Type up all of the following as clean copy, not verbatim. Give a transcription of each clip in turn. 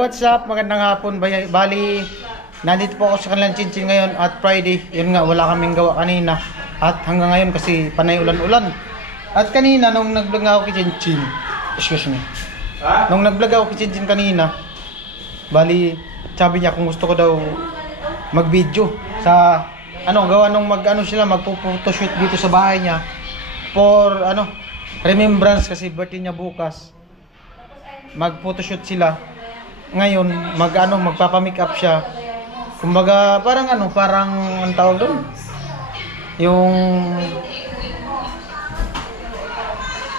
Hello, what's up? Magandang hapon. Bali, nandito po ako sa kanilang Chinchin ngayon at Friday. Yun nga, wala kaming gawa kanina. At hanggang ngayon kasi panay ulan-ulan. At kanina, nung nag-vlog ako kay Chinchin, excuse me. Nung nag-vlog ako kay Chinchin kanina, bali, sabi niya kung gusto ko daw mag-video sa, gawa nung magpo-photoshoot dito sa bahay niya. For, remembrance kasi birthday niya bukas. Mag-photoshoot sila. Ngayon, magpapa-makeup siya. Kumbaga, parang ang tawag doon. Yung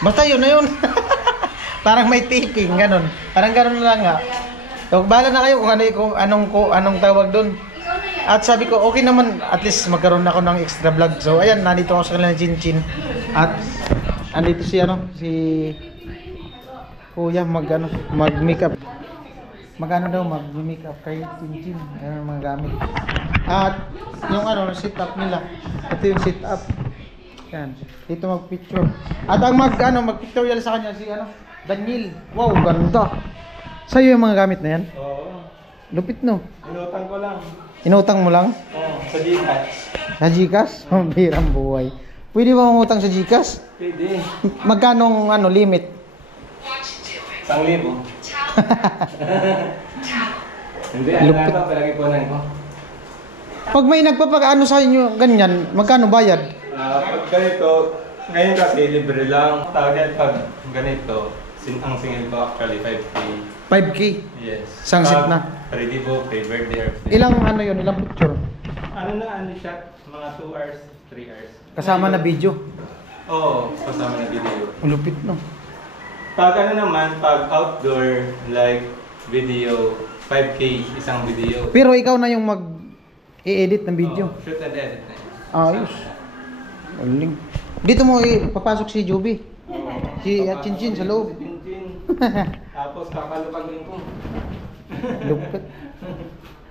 basta yun na yun. Parang may taping, ganun. Parang ganun lang nga. So, bahala na kayo kung anong tawag doon. At sabi ko, okay naman, at least magkaroon ako ng extra vlog. So, ayan, nandito ako sa kanilang Chinchin. At andito si Kuya mag-makeup. Mag-makeup kay Chinchin. Ayan ang mga gamit. At yung sit-up nila. Ito yung sit-up. Yan. Dito mag-picture. At ang mag-pictorial sa kanya si Daniel. Wow, ganda. Sa'yo yung mga gamit na yan? Oo. Lupit no? Inutang ko lang. Inutang mo lang? Oo, sa Gcash. Sa Gcash? Mabirang buhay. Pwede ba umutang sa Gcash? Pwede. Magkano limit? 1,000. Hindi, Lupit. palagi po ko. Pag may nagpapakaano sa inyo ganyan, magkano bayad? Pag ganito, ngayon kasi libre lang. Tawag yan pag ganito, ang single ko actually 5K. 5K? Yes. Isang set na? Ready po, kay birthday or Ilang ilang picture? Shot? Mga 2 hours, 3 hours. Kasama na video? Oo, kasama na video. Lupit no? Pag pag outdoor, like video, 5K isang video. Pero ikaw na yung mag-i-edit ng video? Shoot and edit na yun. Ayos. Galing. Dito mo papasok si Joby. Si Chinchin sa loob. Si Chinchin. Tapos kapalupagin ko. Lupit.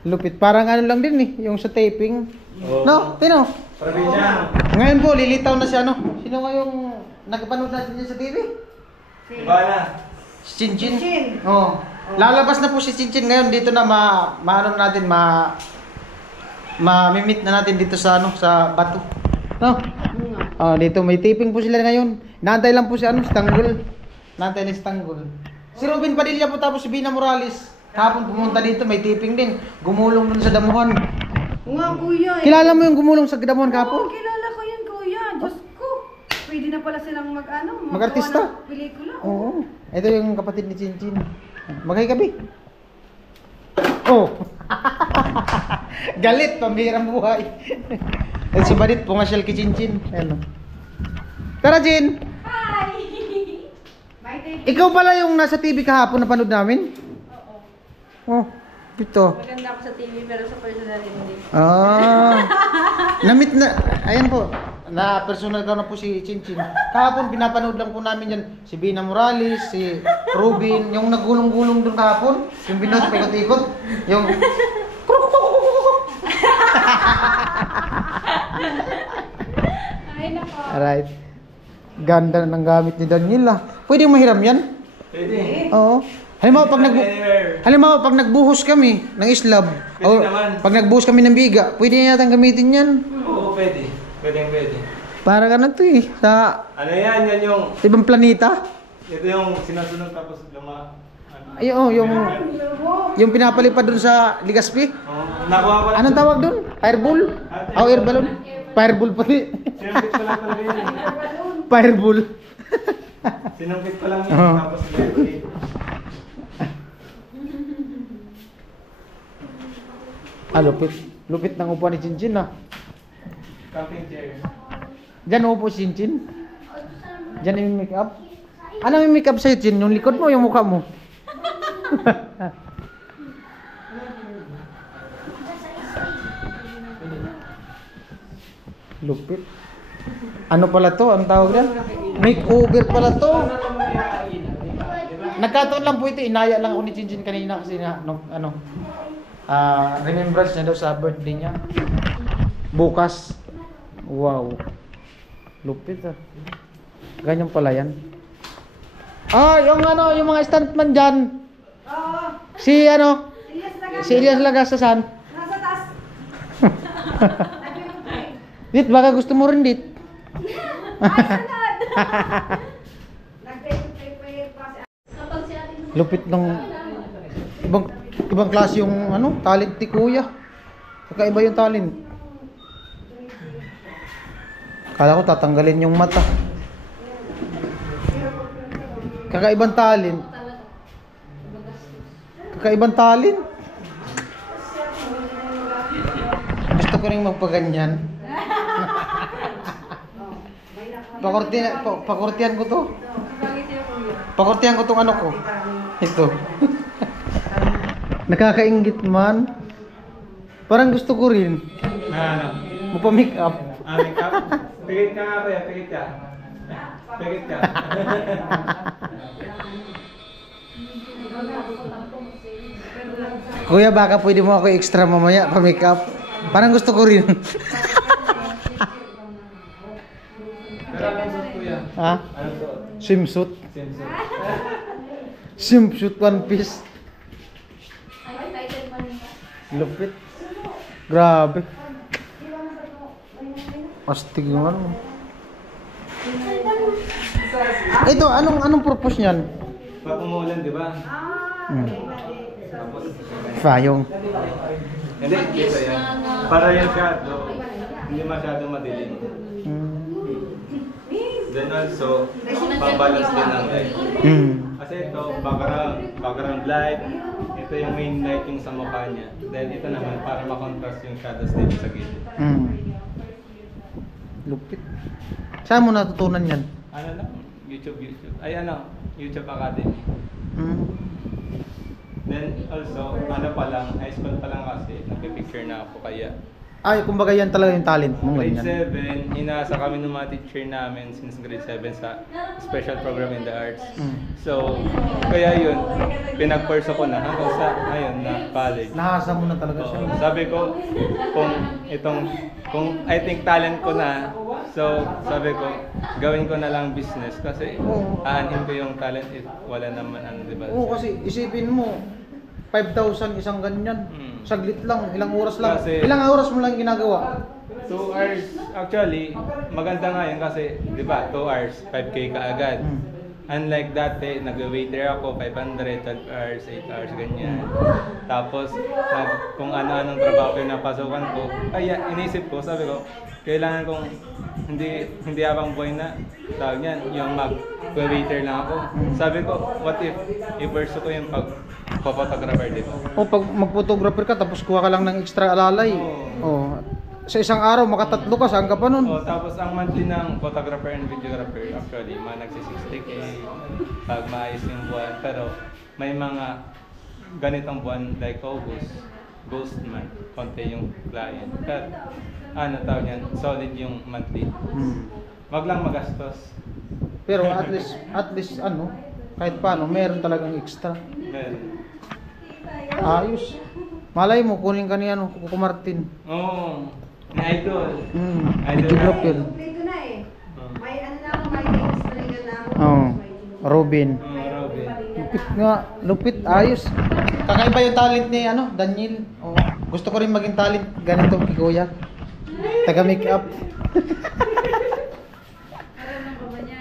Lupit. Parang lang din yung sa taping. Oh. No, Tino. Probinsya. Ngayon po, lilitaw na siya, Sino nga yung nagpanood natin niya sa TV? Iba na. Si Chinchin. Oo. Lalabas na po si Chinchin ngayon. Dito na mamimit na natin dito sa bato. No? Dito may taping po sila ngayon. Naantay lang po si Stanggol. Naantay ni Stanggol. Si Robin Padilla po tapos si Bina Morales. Kahapon pumunta dito, may taping din. Gumulong dun sa damuhan. Nga kuya. Kilala mo yung gumulong sa damuhan kahapon? Oo, kilala ko yan kuya. Diyos ko. Pwede na pala silang mag-artista. Ng pelikula. Oo. Ito yung kapatid ni Chinchin. Magay gabi. Oh. Galit, pambihirang buhay. At si Badit, pumasyal kay Chinchin. Ayan. Tara, Jin. Hi! Ikaw pala yung nasa TV kahapon na panood namin? Oo. Oh, ito. Maganda ako sa TV pero sa personal hindi. Namit na, ayan po. Na personal ka na po si Chinchin. Kahapon pinapanood lang po namin yan. Si Bina Morales, si Rubin, yung nagulong-gulong doon kahapon. Yung binot, paikot-ikot. Yung Ay nako. alright. Ganda ng gamit ni Daniel Pwede mahiram yan? Pwede. Oo. Halimbawa, pag nagbuhos kami ng islab, o pag nagbuhos kami ng biga, pwede na yatang gamitin yan. Oo, pwede. Pwede. Para ka na to sa Yan yung... ibang planeta. Ito yung sinasunod tapos Ay, yung pinapalipad dun sa Ligaspi. Nakuha pa. Anong tawag dun? Fireball? Air balloon? Fireball pati. Sinumpit ko lang talaga yun. Fireball. Sinumpit ko lang yun tapos nilagay. Lupit. Lupit ng upuan ni Chinchin Camping chair. Diyan upo si Chinchin. Diyan yung make up. Ano yung make up sa'yo, Chin? Yung likod mo, yung mukha mo. Lupit. Ano pala to? Ang tawag yan? Makeover pala to. Nagkataon lang po ito. Inaya lang ako ni Chinchin kanina kasi remembrance niya daw sa birthday niya. Bukas. Wow. Lupit Ganyan pala yan. Yung mga stuntman dyan. Si ano? Elias Lagas. Si Elias Lagas sa saan? Nasa taas. Dit, baka gusto mo rin, Dit. Ay, sanad. Nag-pray pa si Lupit ng ibang klase yung ano, talent ni Kuya. Kakaiba yung talent. Kala ko tatanggalin yung mata. Kakaibang talent. Kakaibang talent. Gusto ko rin magpaganyan. Pakortihan ko to. Pakortihan ko tong ano ko. Ito. Nakakaingit man. Parang gusto ko rin. Ano? Magpa-make up. Make up? Pigit ka nga ba yan? Pigit ka. Pigit ka. Kuya, baka pwede mo ako extra mamaya pa-make up. Parang gusto ko rin. Pero anong suot kuya? Ha? Anong suot? Swimsuit. Swimsuit. Swimsuit one piece. Lupit. Grabe. Astig yung ano. Ito, anong purpose niyan? Pag umuulan, di ba? Tapos, Fayong. hindi, kita yan. Para yung shadow, hindi masyado madilim. Then also, pabalance din ng light. Kasi ito, background light. Ito yung main light yung sa mukha niya. Then ito naman, para makontrast yung shadows dito sa gilid. Lupit. Saan mo natutunan yan? Ano lang? YouTube. Ay ano, YouTube Academy. Then also, ano pa lang, high school pa lang kasi, nagpipicture na ako kaya. Ay, kumbaga yan talaga yung talent mo. Grade Ganyan. 7, inasa kami ng mga teacher namin since grade 7 sa special program in the arts. So, kaya yun, pinag-pursue ko na hanggang sa ngayon na college. Nahasa mo na talaga siya. So, sabi ko, kung I think talent ko na, so sabi ko, gawin ko na lang business kasi aanhin ko yung talent, wala naman ano, diba? Oo, kasi isipin mo, 5,000 isang ganyan. Saglit lang, ilang oras lang. Kasi- Ilang oras mo lang ginagawa? 2 hours, actually, maganda nga yun kasi, di ba, 2 hours, 5K ka agad. Unlike dati, nag-waiter ako, 500, 12 hours, 8 hours, ganyan. Tapos, kung ano-anong trabaho yung napasukan ko, kaya inisip ko, sabi ko, kailangan kong hindi habang buhay na, tawag niyan, yung mag-waiter lang ako. Sabi ko, what if i-pursue ko yung pag-photographer dito? O pag mag-photographer ka, tapos kuha ka lang ng extra alalay. Oh. Sa isang araw, makatatlo ka, saan ka pa nun? Oh, tapos ang monthly ng photographer and videographer, actually, mga nagsi-60K pag maayos yung buwan. Pero may mga ganitong buwan like August, ghost month, konti yung client. Pero ano tawag yan, solid yung monthly. Wag lang magastos. Pero at least ano, kahit paano, meron talagang extra. Meron. Ayos. Malay mo, kunin ka ni ano, Kuko Martin. Oo. Ni Idol. Videographer. Dito na eh. May ano na ako, may games na rin na ako. Oo. Robin. Robin. Lupit nga, lupit, ayos. Kakaiba yung talent ni ano, Daniel. Oh, gusto ko rin maging talent ganito kay Kuya. Taga make up.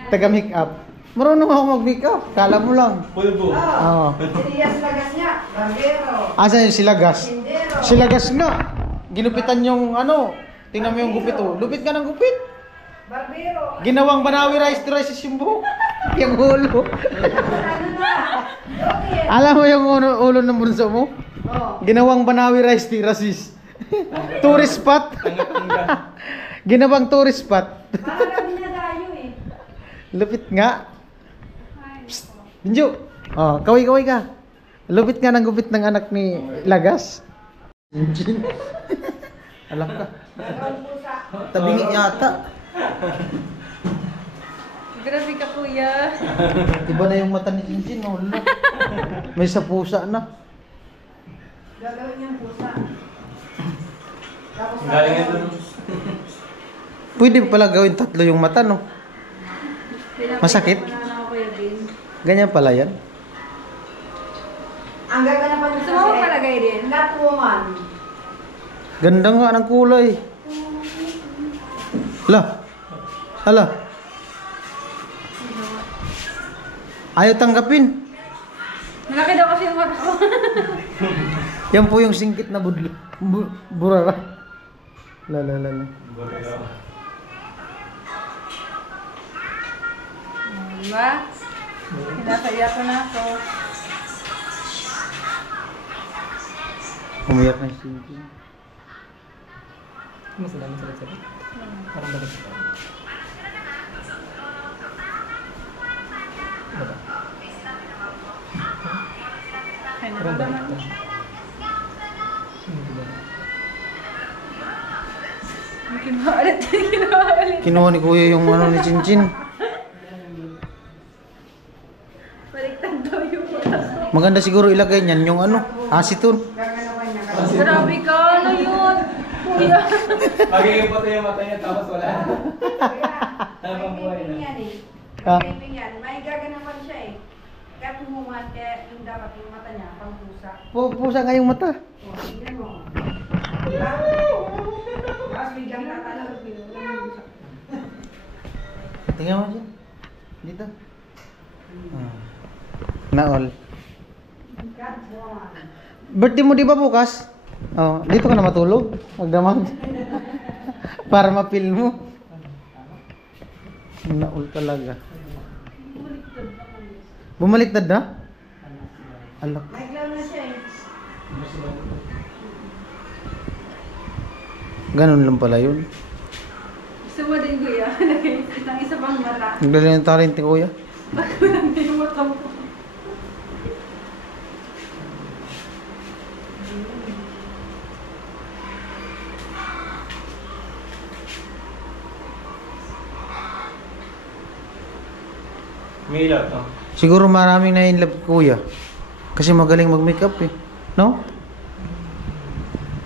Taga make up. Marunong ako mag-make up, kala mo lang. Pulbo. Oo. Elias Lagas niya. Barbero. Asa yung silagas? Tindero. Silagas nga. Ginupitan yung ano, tingnan mo yung gupit oh. Lupit ka ng gupit. Barbero. Ginawang Banawi rice to rice yung buhok. Yung ulo. Ano na? Okay. Alam mo yung ulo ng bunso mo? Oh. Ginawang Banawi rice to rice. Tourist spot. Tanga-tanga. Ginawang tourist spot. Para kami na dayo eh. Lupit nga. Psst, Binjo. Oh, kaway-kaway ka. Lupit nga ng gupit ng anak ni Lagas. Jinjin. Alam ka. Tabingi yata. Grabe ka kuya. Iba na yung mata ni Jinjin. Oh, lala. May sa pusa na. Gagawin niyang pusa. Tapos Galing ito. Pwede pala gawin tatlo yung mata, no? Masakit? Ganyan pala yan. ang gaganapan Gusto mo palagay din? Catwoman. Ganda nga ng kulay. Hala. Hala. Ayaw tanggapin. Malaki daw kasi yung mata ko. Yan po yung singkit na burara. La. Diba? Kinasaya ko na ako. Umiyak na yung singkit. Mas dami salit-salit. Parang balik ito. Baba. Ay, Parang balik naman. ito. Hindi ba? Kinuha ulit. Kinuha ni kuya yung ano ni Chinchin. Baliktad daw yung mata ko. Maganda siguro ilagay niyan yung ano, aceton. Gaganapan niya. Grabe ka, ano yun? Kuya. Magiging puti yung mata niya tapos wala. Tamang buhay na. Yan eh. Ah. Piping yan. May gaganapan siya eh. Catwoman, kaya yung dapat yung mata niya, pang pusa. Pusa nga yung mata. O, tingnan mo. Diba? Tapos biglang tatalog. Tingnan mo dyan. Dito. Naol. Catwoman. Birthday mo di ba bukas? Oh, dito ka na matulog. Magdamag. Para ma-feel mo. Naol talaga. Bumaliktad na? Alak. May glow na siya eh. Ganun lang pala yun. Gusto mo din, kuya. Isang isa pang mata. Nagdala ng talent ni kuya. Bakit hindi yung mata mo? May ilaw to. Siguro maraming na in love kuya. Kasi magaling mag-makeup eh. No?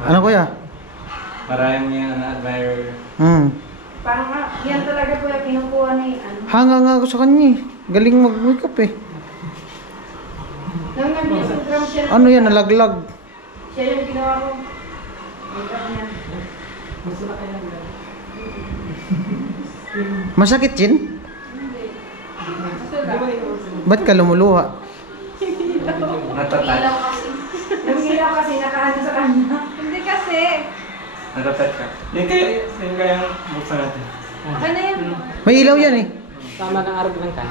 Ano kuya? Maraming niya na-admire. Parang yan talaga po yung kinukuha ni ano. Hanga nga ako sa kanya eh. Galing mag-makeup eh. Nung nag-program siya. Ano yan, nalaglag. Siya yung ginawa ko. Makeup niya. Masakit Chin? Ba't ka lumuluha? Natatouch. Yung ilaw kasi nakaano sa kanya. Hindi kasi. Natatouch ka. Yung kaya buksan natin. Okay na yan. May ilaw yan eh. Tama ng arog lang ka.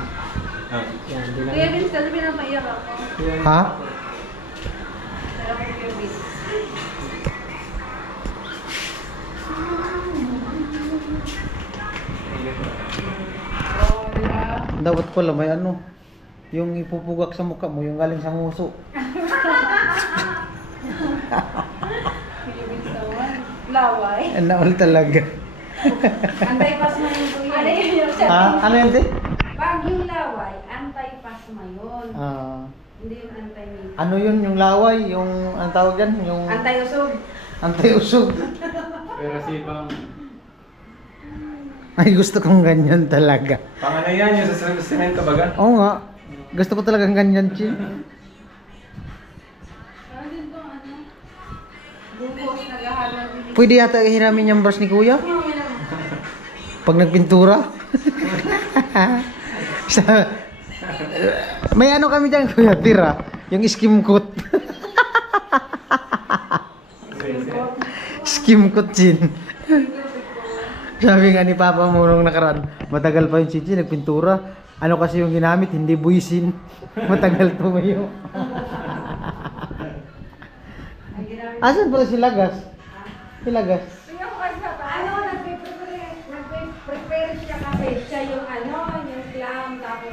Ah. Yan, di lang. Kuya Vince, kasi pinapaiyak ako. Ha? Pero kay Kuya Vince. Oh, diba? Dapat pala may ano. Yung ipupugak sa mukha mo, yung galing sa nguso. Kuya Vince naman. Laway. Naol talaga. Anti-pasma yun po Ano yun. yun yung Ha? Ano yan te? Pag yung laway, anti-pasma yun. Hindi yung anti-makeup. Ano yun, yung laway, yung, anong tawag yan? Yung Anti-usog. anti-usog. Pero si Bang, Ay, gusto kong ganyan talaga. panganay yan yung sa semento baga. Oo nga. Gusto ko talagang ganyan, Chin. Ano din to, ano? Bubos, naghahalang din. Pwede yata hiramin yung brush ni kuya? Pag nagpintura? Sa, may ano kami dyan, kuya, tira. Yung skim coat. Skim coat, Chin. Sabi nga ni Papa mo nung nakaraan, matagal pa yung Chichi, nagpintura. Ano kasi yung ginamit, hindi buisin. Matagal tumayo. Asan pala si Lagas? Si Lagas? Tingnan ko kasi sa taas. Ano, nagpe-prepare siya kasi siya yung ano, yung clown, tapos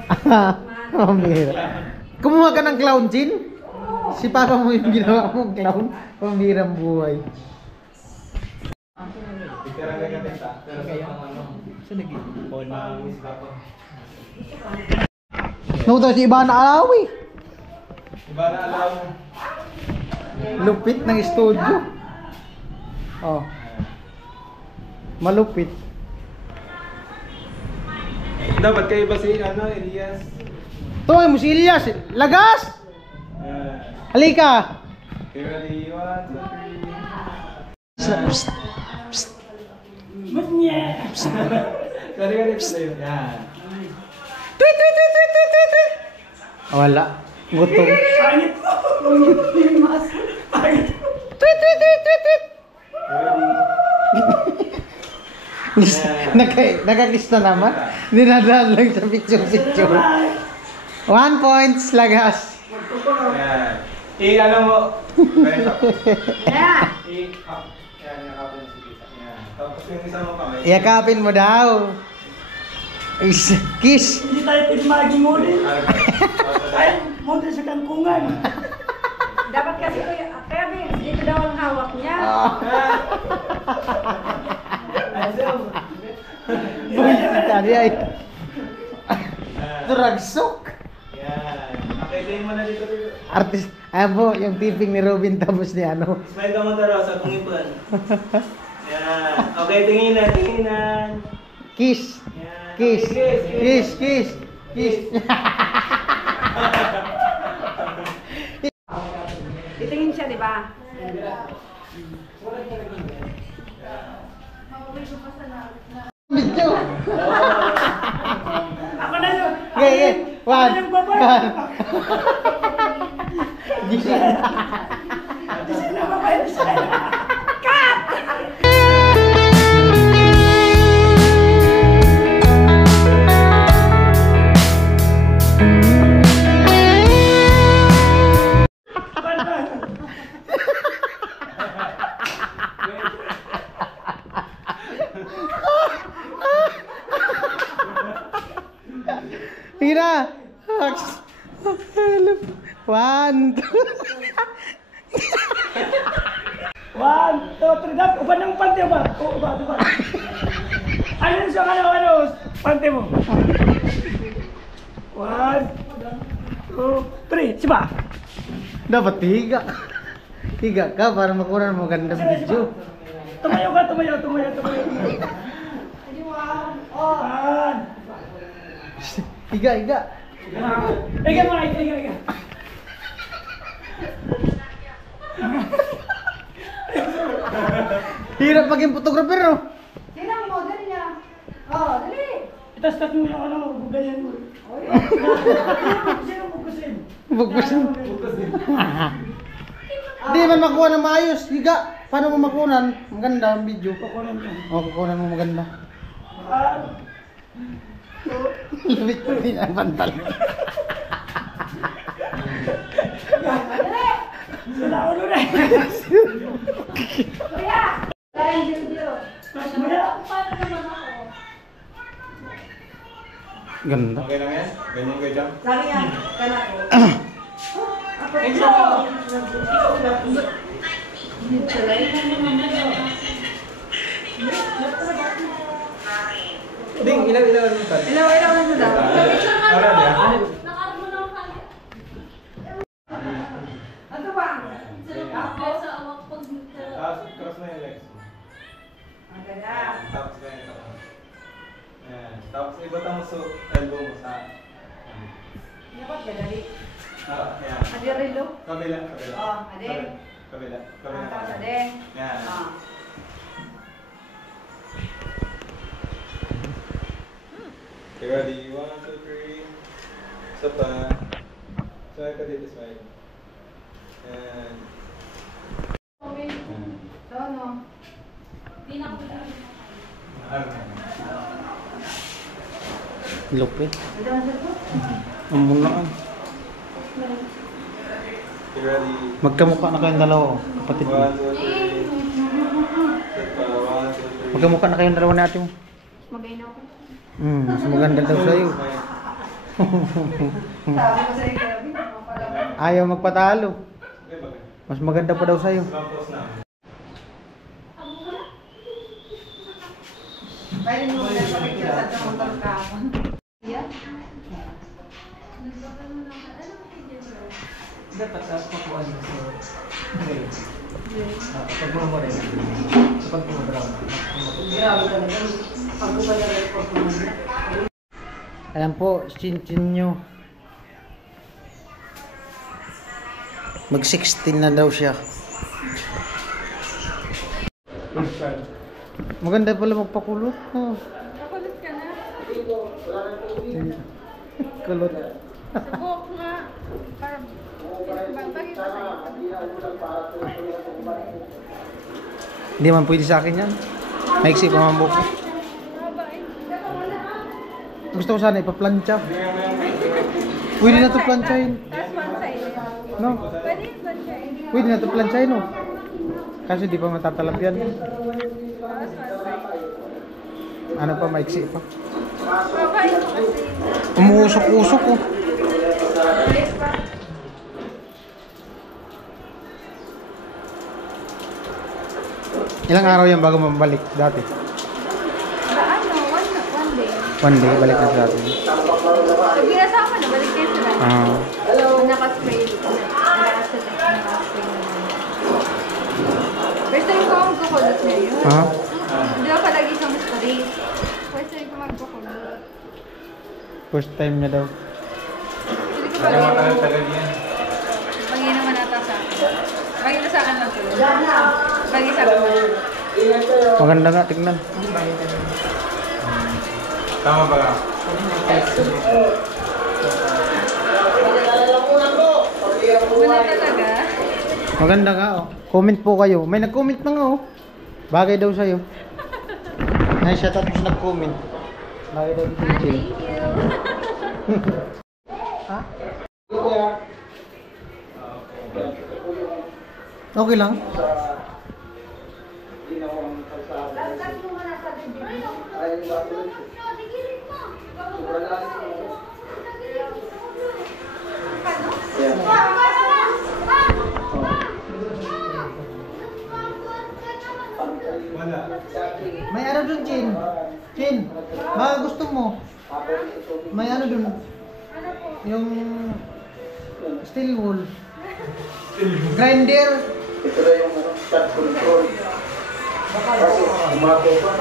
Pambira. Kumuha ka ng clown, Chin? Si Papa mo yung ginawa mong clown. Pambirang buhay. Tira ka kita. Pero sa pang ano. Sa nag-on. No, to si Ivana Alawi. Iba na alam. Lupit ng studio. Oh. Malupit. Dapat kayo ba si ano, Elias? Tuwag mo si Elias. Lagas! Halika! Okay, ready? 1, 2, 3. Psst, psst. Kali-kali tayo. Yan. Tweet, tweet, tweet, tweet, tweet, tweet, tweet. Wala. Gutom. Tweet, tweet, tweet, tweet, tweet. Ready? Nagkakis na naman. Dinadaan lang sa picture-picture. 1 points, lagas. Yan. I-ano mo. Ganito. Yeah. I-up. Yan, yakapin mo si Tita. Yan. Tapos yung isa mo kamay. Yakapin mo daw. Kiss. Hindi tayo pwede maging model. Ay, model sa kangkungan. Dapat kasi kuya, Kevin, dito daw ang hawak niya. Tadi ay. Duragsok. Yan. Okay, tingin mo na dito. Artist. Ayan po, yung tipping ni Robin tapos ni ano. Smile ka mo taro sa tungipon. Yan. Okay, tinginan, tinginan. Kiss. Yan. Kiss. Okay, Kiss, kiss. Kiss. Titingin siya, di ba? Video. Ako na yun. Okay, okay. One. Ako yung babae. Gising. Sino ang babae sa'yo? Hira. 1, 2. 1, 2, 3, dap. Uban ng pante ba? O, uban. Ano yun sa pante mo? 1, 2, 3. Siba? Dapat tiga. Tiga ka para makuha ng magandang video. Tumayo ka, tumayo. Higa, higa. Iga mo, iga. Hirap maging photographer, no? Sino ang model niya? Oh, dali. Itas-tas mo yung ganyan mo. Sino bukusin? Bugbusin. Hindi man makuha ng maayos. Higa. Paano mo makunan? Maganda ang video. Kukunan ko. O, kukunan mo maganda. 1, 2, Lumit ko din ang pantal. sila ulo na. Kuya! Kaya yung video. Ganda. Okay lang yan? Ganyan kayo dyan? Sabi niya, kana ko. Ding, ilaw ang tal. Ilaw na daw. Ara niya. Ano ba? Tapos cross na yung legs mo. Ang ganda. Tapos ganyan ka. Yan. Tapos ibata mo sa elbow mo sa... Dapat gadali. Yan. Adirilo. Kabila. Oh, adin. Kabila. Tapos adin. Yan. Ah. Okay, ready? 1, 2, 3. Isa pa. Smile ka dito, smile. Yan. So, ano? Lupit. Ano ang sagot? Ang munaan. Okay, ready? Magkamukha na kayong dalawa. Kapatid 1, mo. 2, 3. Isa pa. 1, 2, 3. Magkamukha na kayong dalawa natin. Magayin ako. Mas maganda daw sa'yo. Smile. Sabi ko sa'yo, Kevin. Mapalaman. Ayaw magpatalo. Okay, bagay. Mas maganda pa daw sa'yo. Tapos na. Pwede mo muna sa picture sa motor ka. Yeah? Dapat pakuan mo sa grade. Pag mo rin. Kapag pumadraw. Grabe talaga. Pag ko pa na-record mo muna. Ayan po, chin-chin nyo. Mag-16 na daw siya. Maganda pala magpakulot. Oh. Nakulit ka na. Kulot. Subok nga. Para bagay pa sa'yo. Hindi man pwede sa akin yan. Maiksi pa man buko. Gusto ko sana ipa-plancha. Pwede na to planchahin. Tapos one side. No? Pwede yung sunshine. Pwede na to planchahin, no? Kasi di pa matatalap yan. Tapos one side. Ano pa, maiksi pa. Babae mo kasi. Umuusok-usok, oh. Ilang araw yan bago mabalik dati? Ano? One day. One day, balik na sa atin. Pag ginasama na, balik kayo sila. Ah. Naka-spray. Naka-spray naman. First time ko magkukulot ngayon. Ha? Hindi ako palagi sa spray. First time ko magkukulot. First time niya daw. Hindi ko Alam mo palagi. tagal yan. Pagi naman ata sa akin. Pagi na sa akin lang tuloy. Pagi sa akin lang. Maganda nga, tignan. Tama ba ka? Wala talaga. Maganda nga, oh. Comment po kayo. May nag-comment na nga, oh. Bagay daw sa'yo. Ay, siya tapos nag-comment. Bagay daw dito. Thank you. Ha? Okay lang. Wala. May ano dun, Chin? Chin, baka gusto mo. May ano dun. Yung steel wool. Grinder. Ito na yung start control. Kasi umato pa.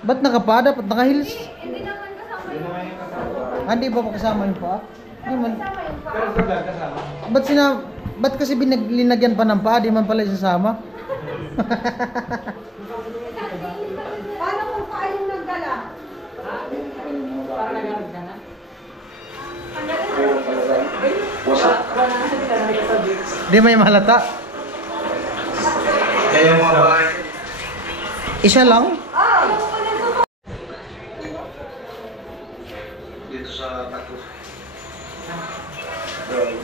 Ba't nakapa? Dapat naka-heels. Hindi naman kasama Hindi naman yung kasama. Ah, di ba pa kasama yung paa? Di man. Pero sa vlog kasama. Ba't kasi linagyan pa ng paa? Di man pala isasama. Paano kung paayong nagdala? Wasak. Di may mahalata. Kaya yung mga bahay. Isa lang? Dito sa bato.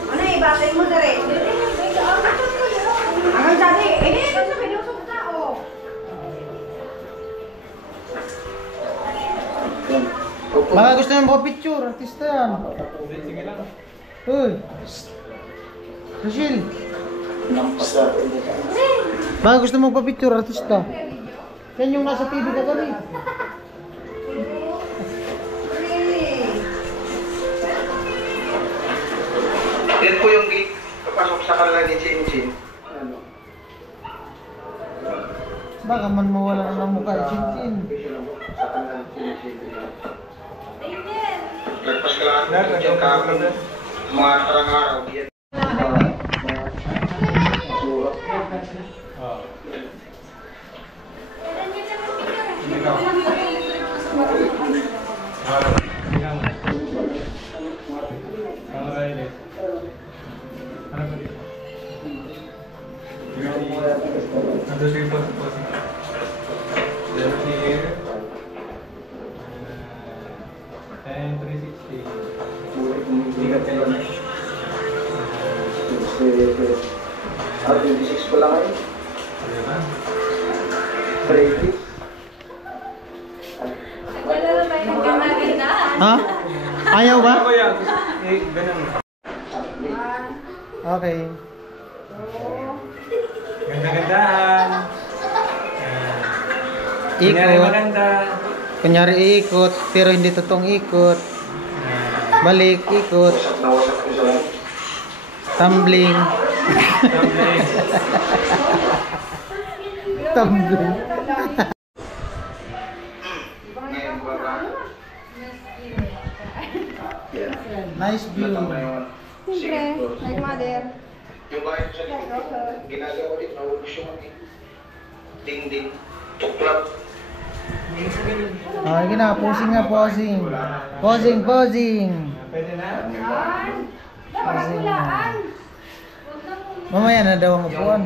Ano eh, batay mo na rin. Ang dali, eh, ito sa pinusok na, oh. Baka gusto nyo maka-picture. Artista yan. Sige lang. Uy. Rachel. Lampas na. Baka gusto mo pa-picture. Artista. Yan yung nasa TV ka kami. Yan po yung gate. Papasok sa kanila ni Chin Chin. Ano? Baka man mawala na ng mukha. Chin-chin. Sa kanila ni Chin Chin. Lagpas ka lang. Diyan ka ako. Mga karang araw. Yan. Oo. Hindi ka. Ang Riley. Ano ba dito? Ano siya yung pag-post? Zero here. And 360. Hindi kayo na. 26 pa lang kayo. Diba? Ready? Wala na tayo nagkaganda. Ha? Ayaw ba? Ako yan. Eh, ganun. Okay. Ganda-gandahan. Kunyari Ikot. maganda. Kunyari iikot, pero hindi totoong ikot. Balik, ikot. Wasak na wasak ko sa Tumbling. Tumbling. Tumbling. ngayon ba? Nice view. Ito na yung Siyempre, like mother. Yung bahay ko sa likod, ginagawa din, naubos yung ding-ding, tuklap. Ah, na, posing nga, posing. Posing, posing. Pwede na? Posing na. Mamaya na daw ang upuan.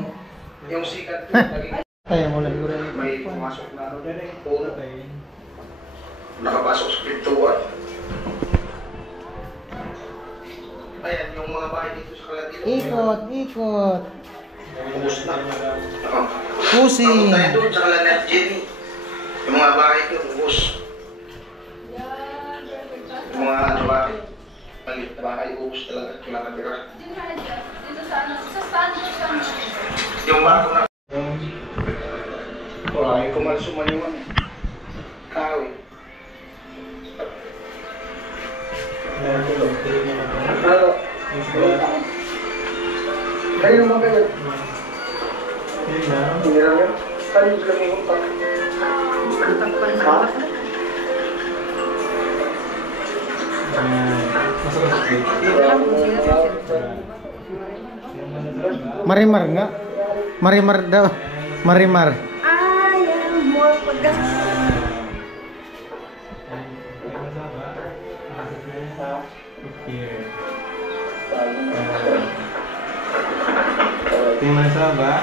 Yung sikat ko, naging Tayo mo lang. may pumasok na puno. Nakapasok sa pintuan. Ayan, yung mga bahay dito sa Kaladino. Ikot, ikot. Ubus na. Pusing. Tayo doon sa Kalanat Jenny. Yung mga bahay ko, ubus. Yung mga bahay. Maliit na bahay, ubus talaga. Wala natira. Dito sa ano? Sa stand Yung bago na. Wala, yung kumalsuman yung kahoy. Ano? Kayo naman kayo. Hindi lang yan. Kayo sila may umpang. Ha? Marimar nga. Marimar daw. Marimar. Ayaw mo pagkas. Tingnan sa ba?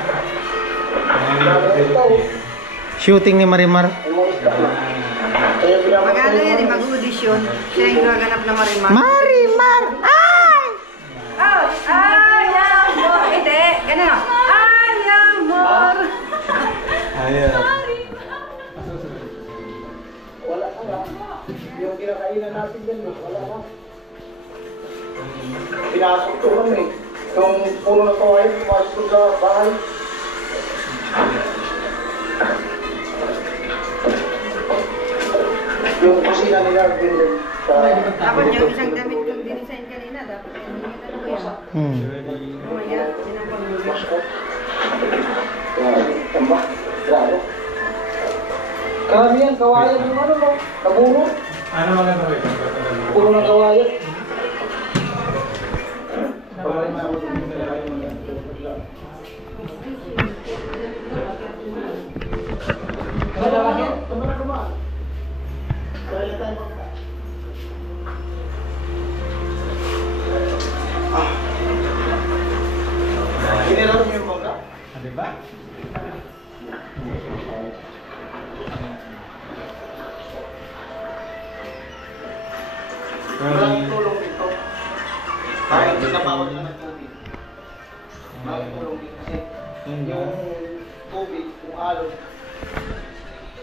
Shooting ni Marimar. Magano yan, mag-audition. Siya yung gaganap na Marimar. Marimar! Ay! Oh, ayaw mo. Hindi, gano'n. Ayaw mo. Ayan. Wala ka na. Yung kinakainan natin dyan, wala na. Pinasok ko lang eh. Yung puno na to ay pumasok ko sa bahay. Yung kusina nila, din sa... Dapat yung isang damit kong dinisign kanina, dapat hindi nyo talaga yan. Mamaya, sinapang mo. Masok. Tambak. Grabe. Karamihan, kawayan yung ano no? Kaburo. Ano maganda ko ito? Puro na kawayan. Kinilang yung mga? Di ba? Walang tulong dito. Kahit sa bawat na tubig. Walang tulong dito kasi yung tubig, yung alon,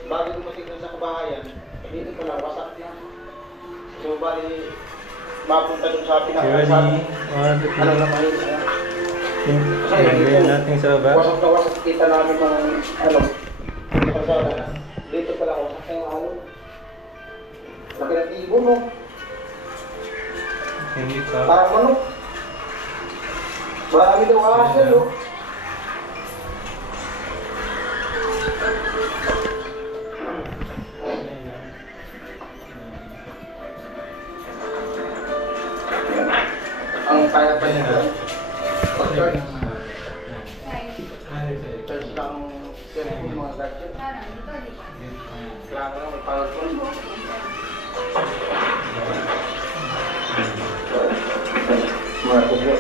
bago dumating na sa kabahayan, dito pala, wasak na. So, bali, mapunta dun sa pinakasabi. Ano naman yun? Gagawin natin sa ba? Wasak na wasak kita namin ng ano, kalsada. Dito pala, wasak na yung alon. Laki ng ibon, no? Hindi ka. Parang manok. Marami daw ahas, no? Ang kaya pa niya doon. Pag-charge. Charge lang cellphone, mga gadget. Kailangan lang may power phone. Mga kubo.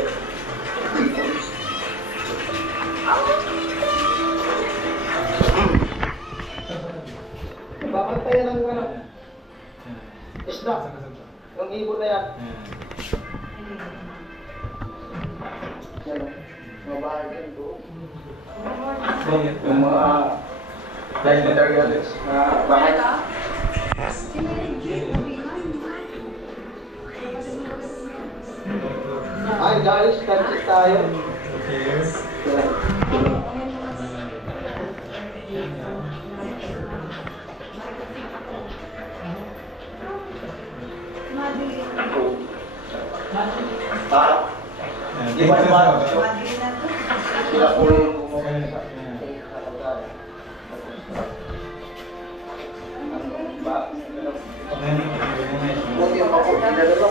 Bakit tayo ng ano? Isda. Yung ibon na yan. Yan o. Mga bahay yan doon. Yung mga light materials na bahay. Hi guys, kansit tayo. Iba-iba. Sila po yung kumakain sa buti yung kapot, pinadalo.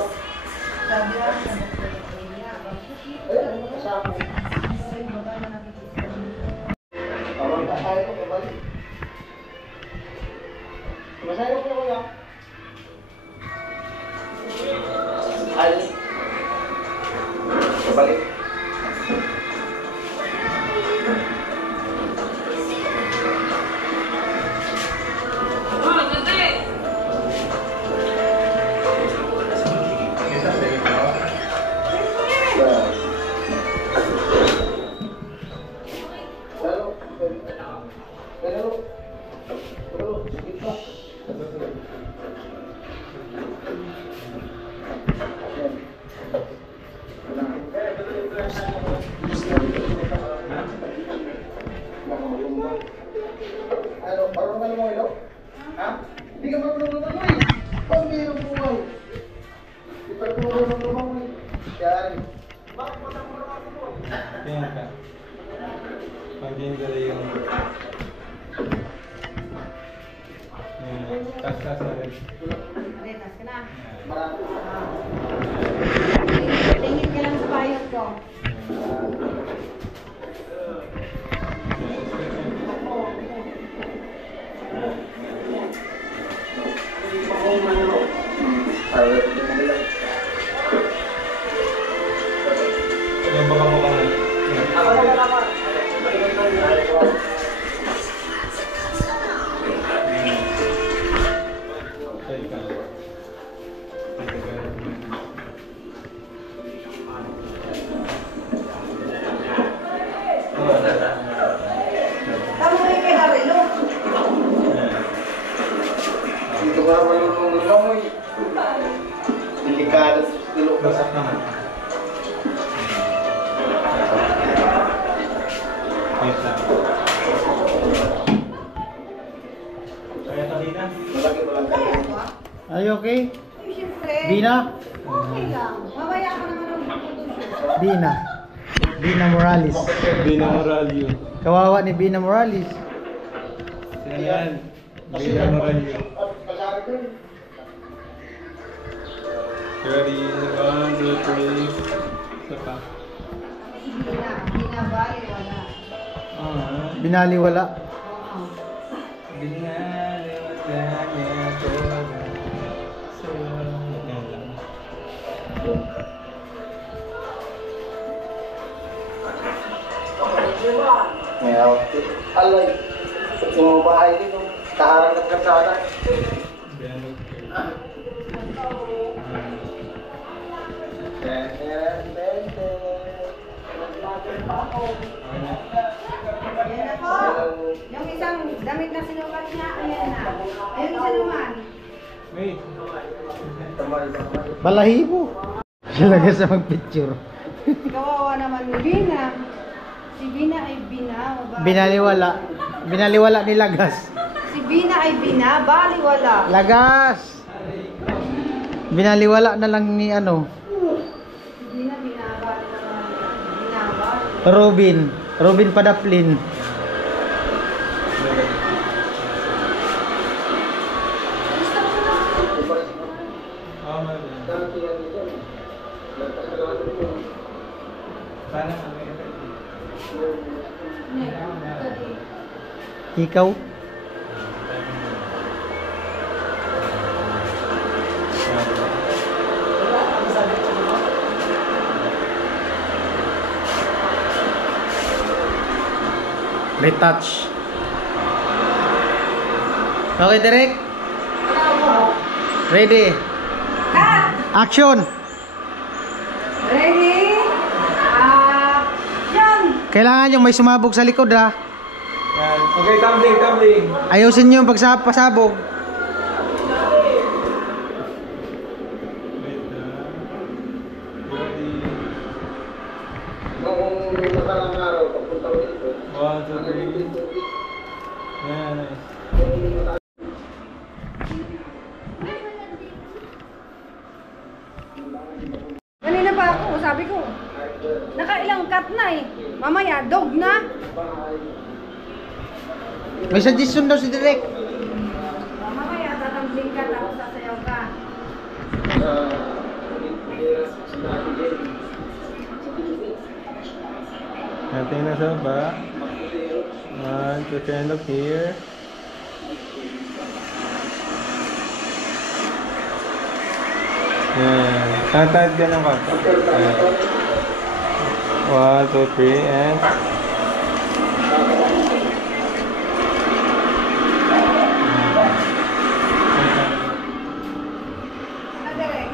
Ano, parang ka lumaw ilaw? Ha? Hindi ka marunong lumaw eh. Pag mayroong lumaw. Hindi pa marunong lumaw eh. Yan. Tingnan ka. Pag-ginggala yung... Tas na rin. Retas ka na. Marami. Tingin ka lang sa bayot ko. Yung baka mo kang... Tama mo yung kay Harilo. Dito ka marunong lumaw eh. Delikado sa dulo. Basak naman. Wait lang. Kaya kanina? Malaki walang Kaya kaya. ko ah. Are you okay? Ay, siyempre. Bina? Okay lang. Mamaya ka naman ang photoshoot. Bina. Bina Morales. Bina Moralio. Kawawa ni Bina Morales. Sino yan? Bina Moralio. Masabi ko eh. Ready? 1, 2, 3. Isa pa. Binabali, wala. Binaliwala. Oo. Binaliwala niya ko. So, yan lang. May outfit. Alay. Yung mga bahay dito. Kaharang ng kalsada. Binaliwala. Ten, ten, ten, ten. Ayan ako. Yung isang damit na sinukat niya, ayan na. Ayun isa naman. Wait. Balahibo. Talaga sa magpicture. Kawawa naman ni Bina. Si Bina ay Bina. Binaliwala. Binaliwala ni Lagas. Si Bina ay Bina, baliwala. Lagas! Binaliwala na lang ni ano, Si Bina, binabaliwala. Binabaliwala. Robin. Robin Padaplin. Sana Ikaw? Retouch. Okay, Derek? Ready? Action! Ready? Action! Kailangan yung may sumabog sa likod, ha? Yan. Okay, tumbling, tumbling. Ayusin nyo yung pasabog. Wait lang. Ready. Nung nakarang araw, pagpunta ko dito. 1, 2, 3. Yan, nice. Kanina pa ako, sabi ko, nakailang cut na eh. Mamaya, dog na. May suggestion daw si Derek. Mamaya, tatambling ka, tapos sasayaw ka. Natin na sa ba? 1, 2, 3, look here. Yan. Tatad ka ng konti. 1, 2, 3, and... Nadirek.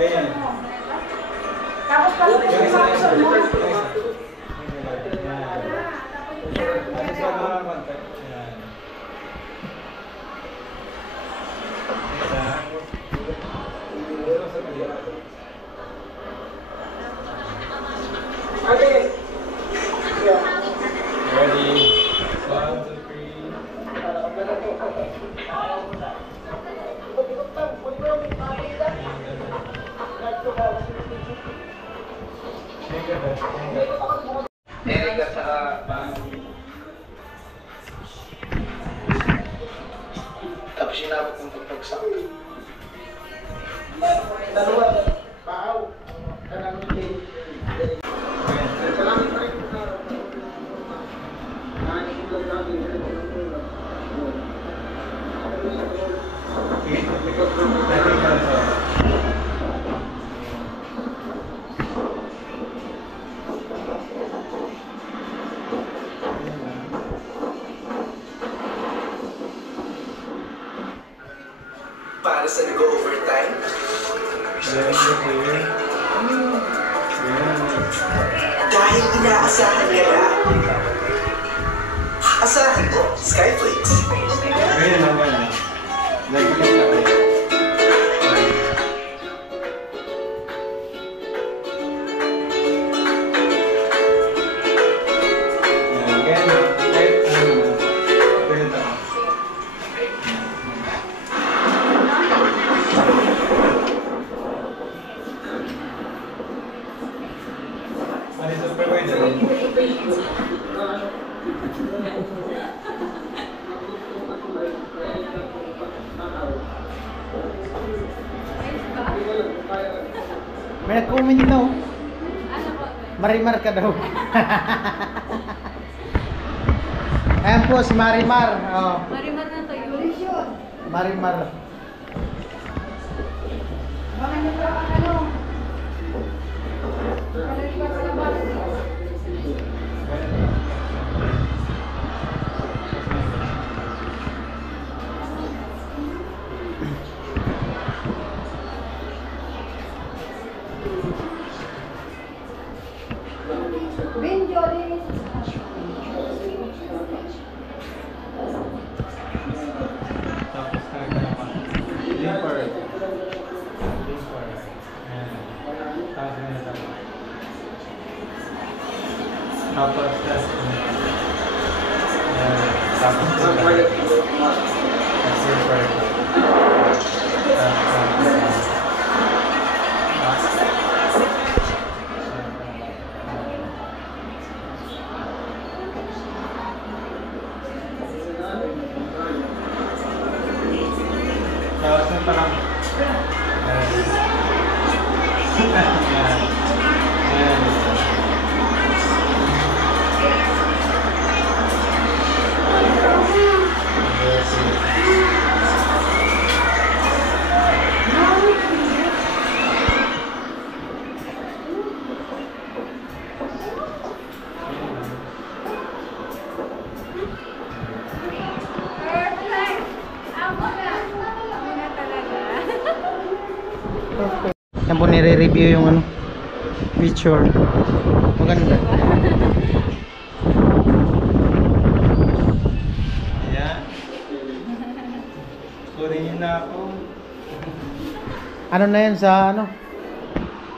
Ganyan. Tapos pala Yung isa, yung action mo. yung isa. Tapos wag mo ang konti. Yan. Isa. Ready? 1, 2, 3. Eric at saka tapos sinabot ng pagpagsak. Dalawa, paaw. Kanang salamat pa rin sa nakikita natin. Para sa nag-overtime, dahil inaasahan ka na. Asahan mo, Skyflakes. Ganyan lang, ganyan. Nag-ilis na kayo. May nag-comment daw. Marimar ka daw. Ayan po si Marimar. Oh. Marimar na to yun. Marimar. Baka nyo pa ang ano. Kalari pa sa labas. Ben Jolis. Tapos kagaya pa. Limper. Limper. Ayan. Tapos ganyan tapos. Tapos test. Ayan. Tapos limper. Tapos yung parang Yan po nire-review yung ano, picture. Maganda. ayan. Kunin niyo na ako. Ano na yan sa ano?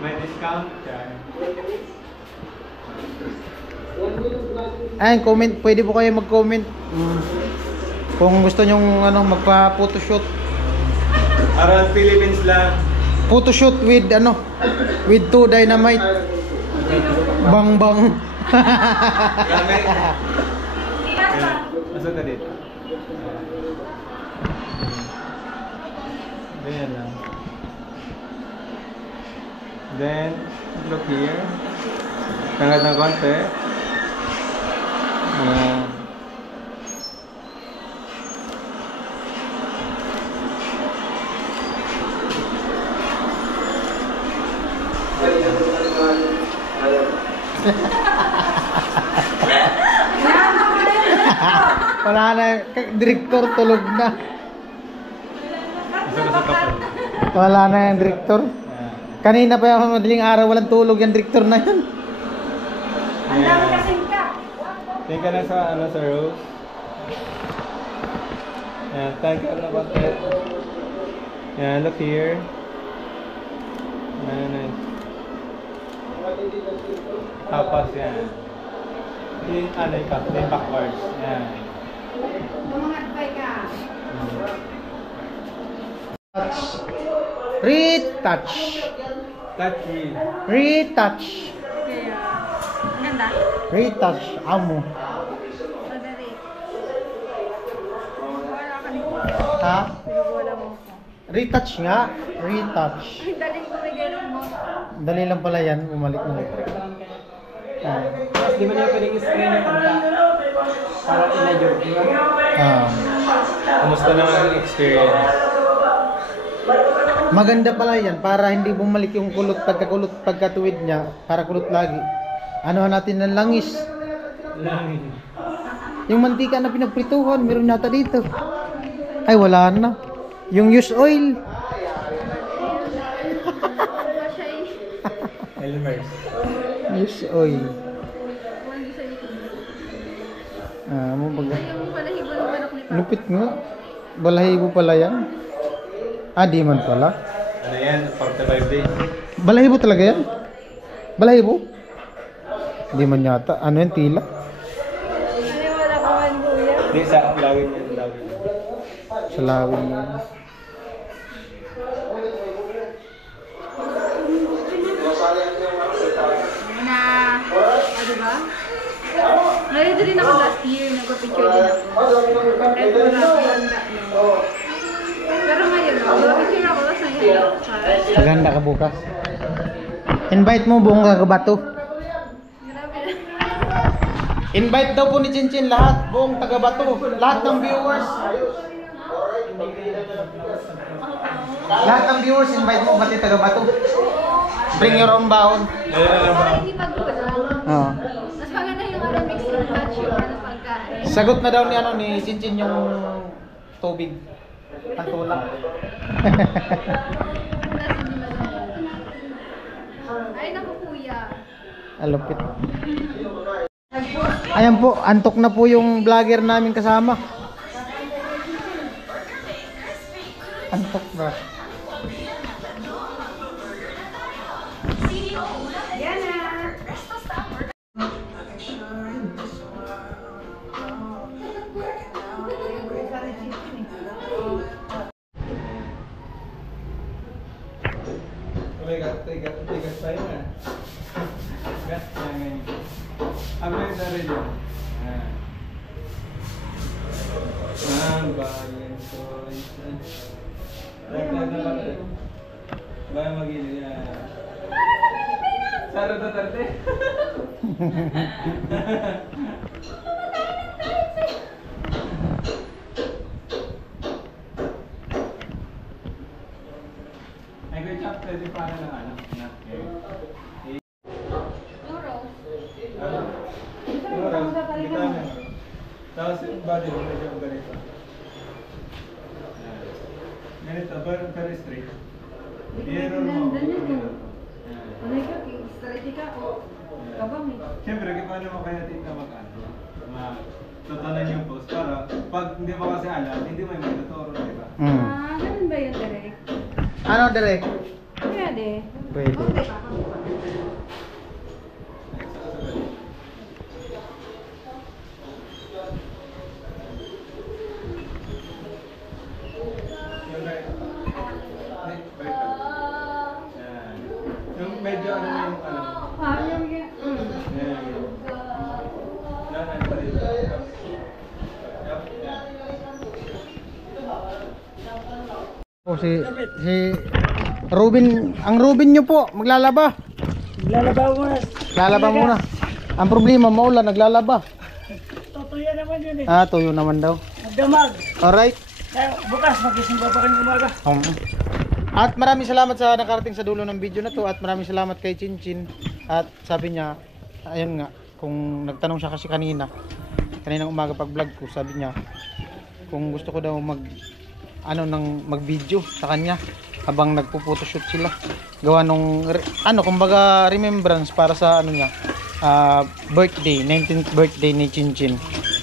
May discount yan. Ayun, comment. Pwede po kayo mag-comment. Kung gusto nyong ano, magpa-photoshoot. Around Philippines lang. Photoshoot with ano, with 2 dynamite. Bang bang. Gamit. Masok ka dito. Ganyan lang. Then, look here. Tangat ng konti. Wala na, director tulog na. Isa ka sa kapal. Wala na yung director. Ayan. Kanina pa yung madaling araw, walang tulog yung director na yun. Ang dami kasing ka. Tingin ka na sa, sa rose. Yan, thank you na bakit. Yan, look here. Nice. Tapos yan. Yung backwards. Yan. Umangat pa ka. Retouch. Touch me. Retouch. Kaya, ang ganda. Retouch. Amo. Madali. Wala ka nito. Ha? Pinagwala mo. Retouch nga. Retouch. Ang daling kumigilong mo. Dali lang pala yan. Bumalik na. Di ba niya pwedeng screen yung kanta? Para in-adjure, di ba? Kumusta naman ang experience? Maganda pala yan para hindi bumalik yung pagkatuwid niya, para kulot lagi. Ano natin ng langis. Langis. Yung mantika na pinagprituhan, meron nata dito. Ay, wala na. Yung used oil. Elmer's. Used oil. Mo baga. Yung palahibo ng manok ni Papa. Lupit nga. Balahibo pala yan. Di man pala. Ano yan? 45 days. Balahibo talaga yan? Balahibo? Di man yata. Ano yan? Tila? Ano wala ka man kuya? Hindi, sa lawin yan. Lawin. Sa lawin yan. Na, diba? Ngayon din ako last year, nagpa-picture din ako. Kahit wala ko yung pero ngayon, nagpa-picture ako, tapos nangyayari ako. Maganda ka bukas. Invite mo buong kagabato. Grabe. Invite daw po ni Chinchin lahat, buong tagabato, lahat ng viewers. Lahat ng viewers, invite mo pati tagabato. Bring your own baon. Hindi pagkulang. Oo. Mas maganda yung ano, mix and match yung ano pagkain. Sagot na daw ni Chinchin yung tubig. Ang tulak. Ay, naku kuya. Alupit. Ayan po, antok na po yung vlogger namin kasama. Antok na. Yan na. Tigas tayo na. Gas na ngayon. Ang may sarili dyan. Bayan ko. Laglag na lang. Baya mag-ilig yan. Saro Duterte. Ay, good job. Pwede para ng ano. Tapos yung body mo medyo ganito. Ganito, very straight. I-error mo. Ano ka, strategy ka o kabang eh. Siyempre, paano mo kaya tita mag-ano? Matutunan yung post para pag hindi mo kasi alam, hindi mo yung magtuturo, di ba? Ganun ba yun, Derek? Ano, direct? Pwede. Pwede. Okay. Yung right. Right ka. Yan. Yung medyo ano yung ano. Yung Yan. Yan, pa rin. Yup, yan. Si Ruben, ang Ruben nyo po, maglalaba. Lalaba mo na. Lalaba muna. Ang problema, maulan, naglalaba. Tutuya naman yun eh. Tuyo naman daw. Magdamag. Alright. Bukas, magising pa rin umaga. At maraming salamat sa nakarating sa dulo ng video na to. At maraming salamat kay Chinchin. At sabi niya, ayun nga, kung nagtanong siya kasi kaninang umaga pag vlog ko, sabi niya, kung gusto ko daw mag video sa kanya. habang nagpo-photoshoot sila. Gawa nung kumbaga remembrance para sa ano niya, birthday, 19th birthday ni Chinchin.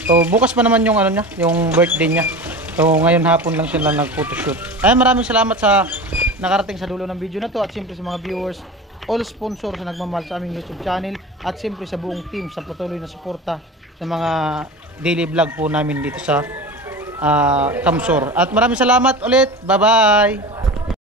So bukas pa naman yung ano niya, yung birthday niya. So ngayon hapon lang sila nag-photoshoot. Ay maraming salamat sa nakarating sa dulo ng video na to, at siyempre sa mga viewers, all sponsors na nagmamahal sa aming YouTube channel, at siyempre sa buong team sa patuloy na suporta sa mga daily vlog po namin dito sa Kamsur. At maraming salamat ulit. Bye-bye!